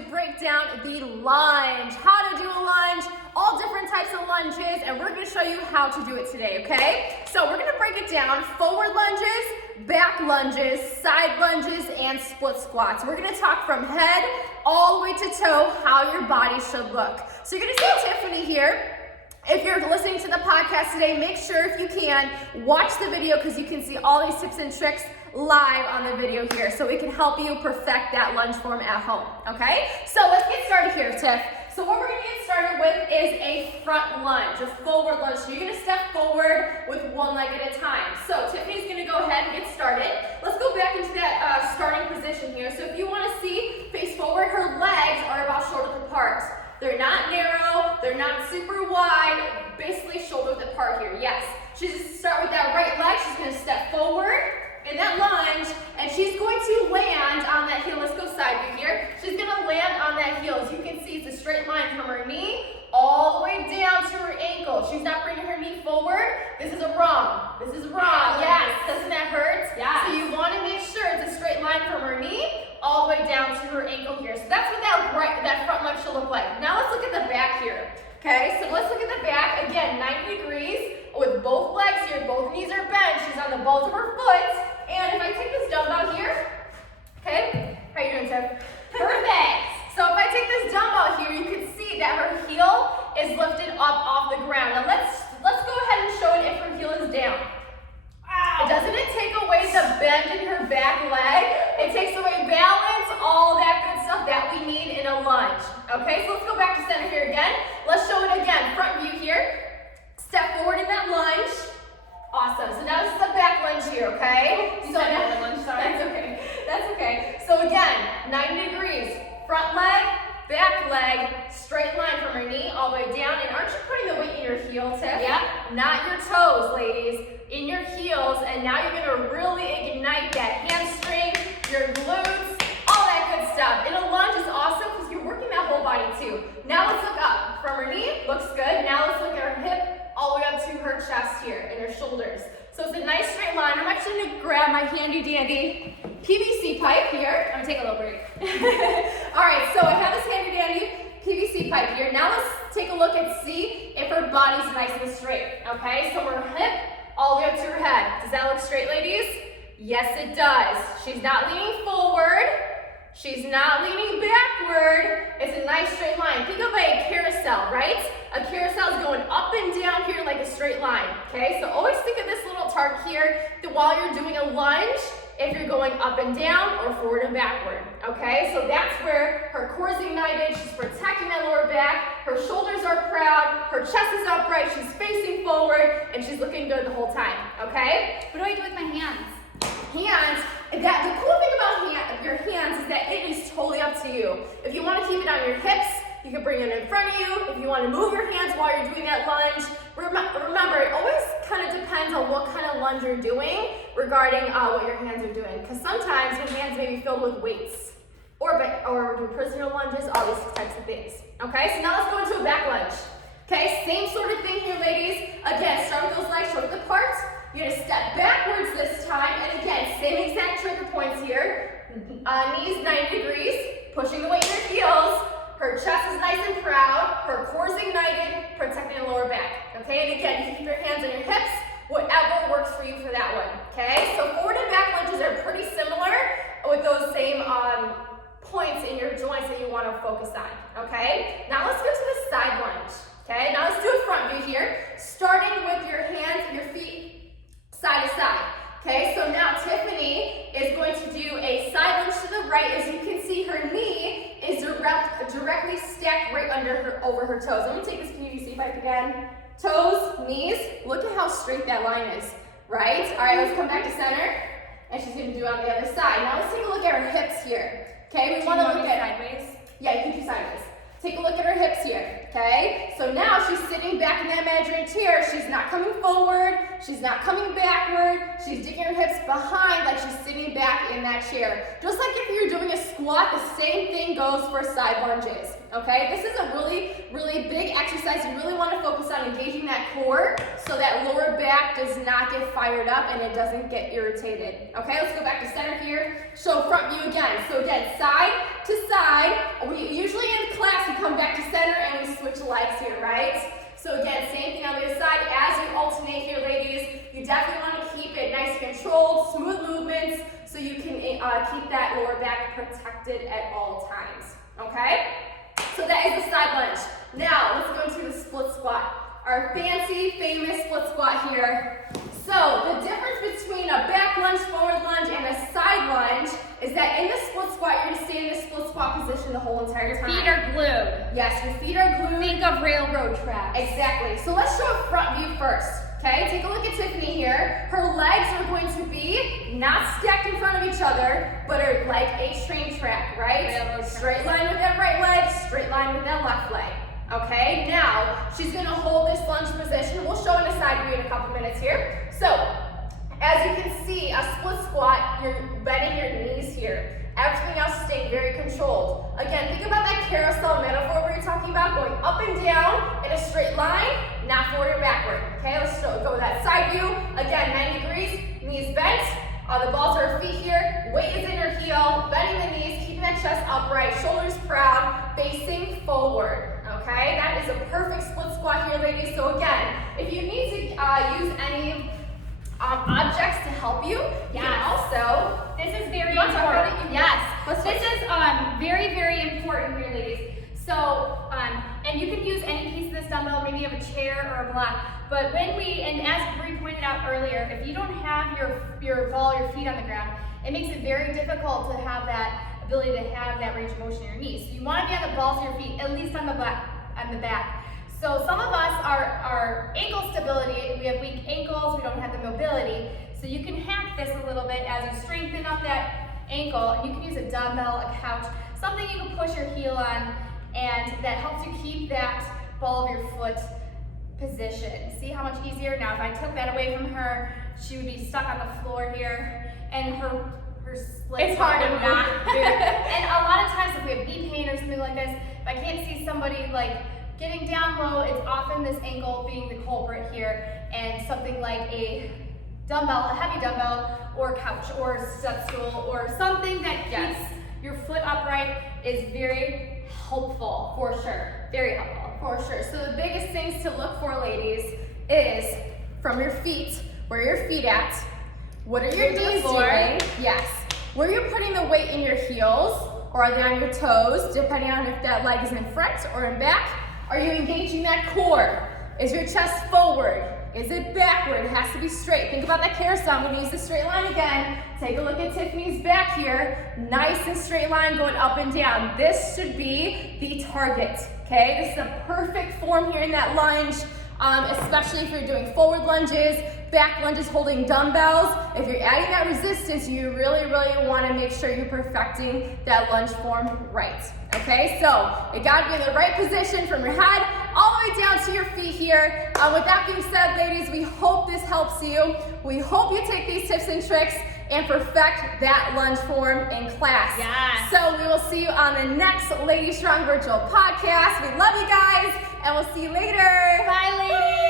to break down the lunge, how to do a lunge, all different types of lunges, and we're going to show you how to do it today, okay? So we're going to break it down: forward lunges, back lunges, side lunges, and split squats. We're going to talk from head all the way to toe how your body should look. So you're going to see Tiffany here. If you're listening to the podcast today, make sure, if you can, watch the video because you can see all these tips and tricks live on the video here, so it can help you perfect that lunge form at home, okay? So let's get started here, Tiff. So what we're gonna get started with is a front lunge, a forward lunge. So you're gonna step forward with one leg at a time. So Tiffany's gonna go ahead and get started. Let's go back into that starting position here. So if you wanna see, face forward, her legs are about shoulder width apart. They're not narrow, they're not super wide, basically shoulder width apart here, yes. She's gonna start with that right leg, she's gonna step forward in that lunge, and she's going to land on that heel. Let's go side view here. She's gonna land on that heel. As you can see, it's a straight line from her knee all the way down to her ankle. She's not bringing her knee forward. This is wrong. This is wrong, yes. Doesn't that hurt? Yeah. So you wanna make sure it's a straight line from her knee all the way down to her ankle here. So that's what that front leg should look like. Now let's look at the back here. Okay, so let's look at the back. Again, 90 degrees with both legs here. Both knees are bent. She's on the balls of her foot. And if I take this dumbbell here, okay, how you doing, Tiff? Perfect. So if I take this dumbbell here, you can see that her heel is lifted up off the ground. Now let's go ahead and show it if her heel is down. Wow. Doesn't it take away the bend in her back leg? It takes away balance, all that good stuff that we need in a lunge. Okay, so let's go back to center here again. Let's show it again. Front view here. Step forward in that lunge. Awesome. So now this is the back lunge here, okay? So now, lunge, sorry. That's okay. That's okay. So again, 90 degrees. Front leg, back leg, straight line from her knee all the way down. And aren't you putting the weight in your heel, Tiff? Yeah. Not your toes, ladies. In your heels. And now you're going to really ignite that hamstring, your glutes, all that good stuff. And a lunge is awesome because you're working that whole body too. Now let's look up. From her knee, looks good. Now let's look at her hip all the way up to her chest here and her shoulders. So it's a nice straight line. I'm actually going to grab my handy dandy PVC pipe here. I'm going to take a little break. All right, so I have this handy dandy PVC pipe here. Now let's take a look and see if her body's nice and straight. Okay, so her hip all the way up to her head. Does that look straight, ladies? Yes, it does. She's not leaning forward. She's not leaning backward. It's a nice straight line. Think of a carousel, right? A carousel is going up and down here like a straight line, okay? So always think of this little target here that while you're doing a lunge, if you're going up and down or forward and backward, okay? So that's where her core is ignited. She's protecting that lower back. Her shoulders are proud. Her chest is upright. She's facing forward, and she's looking good the whole time, okay? What do I do with my hands? Hands, the cool thing about your hands is that it is totally up to you. If you want to keep it on your hips, you can bring it in front of you. If you want to move your hands while you're doing that lunge, remember, it always kind of depends on what kind of lunge you're doing regarding what your hands are doing. Because sometimes your hands may be filled with weights or do prisoner lunges, all these types of things. Okay, so now let's go into a back lunge. Okay, same sort of thing here, ladies. Again, start with those legs shoulder width apart. You're going to step backwards this time, and again, same exact trigger points here. Knees 90 degrees, pushing the weight in your heels. Her chest is nice and proud. Her core is ignited, protecting the lower back. Okay, and again, you can keep your hands on your hips, whatever works for you for that one. Okay, so forward and back lunges are pretty similar with those same points in your joints that you want to focus on. Okay, now let's go to the side lunge. Okay, now let's do a front view here, starting with your hands and your feet side to side. Okay, so now Tiffany is going to do a side lunge to the right. As you can see, her knee is directly stacked right over her toes. I'm going to take this PVC pipe again. Toes, knees, look at how straight that line is, right? All right, let's come back to center. And she's going to do it on the other side. Now let's take a look at her hips here. Okay, we want to look at sideways. Yeah, you can do sideways. Take a look at her hips here, okay? So now she's sitting back in that imaginary chair. She's not coming forward. She's not coming backward. She's digging her hips behind like she's sitting back in that chair. Just like if you're doing a squat, the same thing goes for side lunges, okay? This is a really, really big exercise. You really want to focus on engaging that core so that lower back does not get fired up and it doesn't get irritated, okay? Let's go back to center here. Show front view again. So again, side to side. side. We usually in class, we come back to center and we switch legs here, right? So again, same thing on the other side. As you alternate here, ladies, you definitely want to keep it nice and controlled, smooth movements, so you can keep that lower back protected at all times, okay? So that is the side lunge. Now, let's go into the split squat. Our fancy, famous split squat here. So, the difference between a back lunge, forward lunge, and a side lunge is that in the split squat, you're going to stay in the split squat position the whole entire time. Feet are glued. Yes, your feet are glued. Think of railroad tracks. Exactly. So let's show a front view first. Okay, take a look at Tiffany here. Her legs are going to be not stacked in front of each other, but are like a train track, right? Straight line with that right leg, straight line with that left leg. Okay, now she's going to hold this lunge position. We'll show in a side view in a couple minutes here. So, as you can see, a split squat, you're bending your knees here. Everything else is staying very controlled. Again, think about that carousel metaphor where you're talking about going up and down in a straight line, not forward or backward. Okay, let's go with that side view. Again, 90 degrees, knees bent. The balls are our feet here. Weight is in your heel, bending the knees, keeping that chest upright, shoulders proud, facing forward. Okay, that is a perfect split squat here, ladies. So again, if you need to use any objects to help you, you can also. This is very important. Yes, this is very, very important here, ladies. So, and you can use any piece of this dumbbell, maybe you have a chair or a block. But when and as Bri pointed out earlier, if you don't have your ball, your feet on the ground, it makes it very difficult to have that ability to have that range of motion in your knees. So you want to be on the balls of your feet, at least on the back. So some of us our ankle stability, we have weak ankles, we don't have the mobility. So you can hack this a little bit as you strengthen up that ankle, and you can use a dumbbell, a couch, something you can push your heel on, and that helps you keep that ball of your foot position. See how much easier? Now if I took that away from her, she would be stuck on the floor here, and her splits. It's hard to not very. And a lot of times if we have knee pain or something like this, if I can't see somebody like getting down low, it's often this ankle being the culprit here, and something like a dumbbell, a heavy dumbbell, or couch, or step stool, or something that keeps your foot upright is very helpful. For sure. Very helpful. For sure. So the biggest things to look for, ladies, is from your feet, where are your feet at? What are your knees doing? Yes. Where are you putting the weight in your heels, or are they on your toes, depending on if that leg is in front or in back? Are you engaging that core? Is your chest forward? Is it backward? It has to be straight. Think about that carousel. I'm going to use the straight line again. Take a look at Tiffany's back here. Nice and straight line going up and down. This should be the target, okay? This is a perfect form here in that lunge, especially if you're doing forward lunges, back lunges holding dumbbells. If you're adding that resistance, you really, really want to make sure you're perfecting that lunge form right, okay? So you got to be in the right position from your head all the way down to your feet here. With that being said, ladies, we hope this helps you. We hope you take these tips and tricks and perfect that lunge form in class. Yes. So we will see you on the next Lady Strong Virtual podcast. We love you guys, and we'll see you later. Bye, ladies.